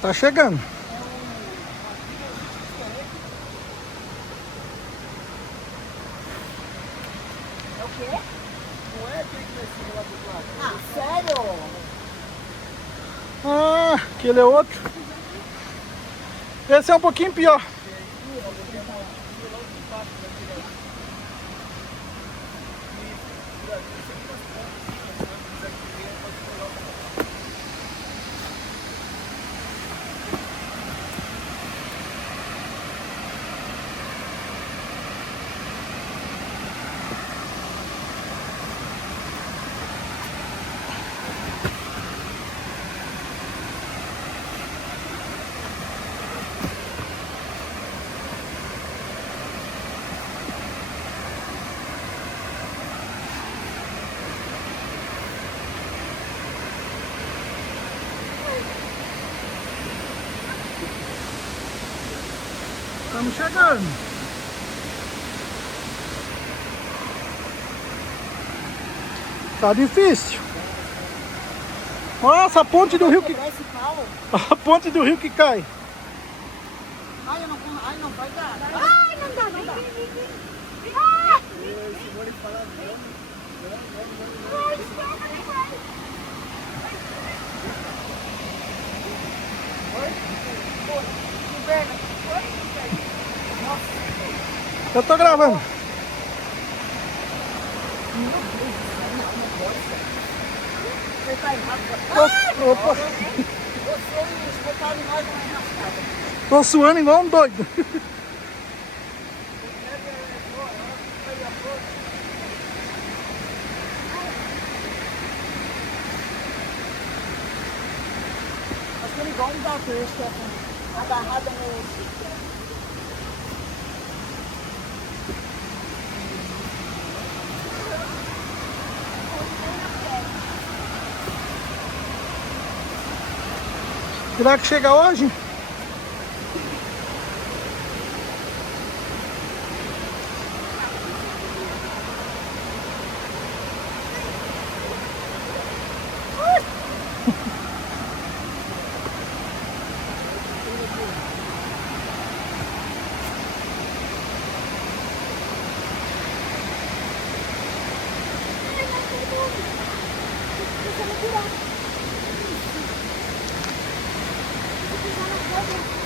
Tá chegando. É o quê? Não é aquele que vai ser lá do lado. Ah, sério? Ah, aquele é outro. Esse é um pouquinho pior. Estamos chegando. Tá difícil. Nossa, a ponte do rio que... Quebrar esse pau? A ponte do rio que cai. Ai, eu não, ai, não vai dar. Ai, não dá, não dá. Esse vou lhe falar, Eu tô gravando. Você tá errado. Opa, Vocês botaram nós na enrascada. tô suando igual um doido. Nós estamos igual um gato, Stefano. Agarrada no... Será que chega hoje? Você não tirar. Se pisar na pedra.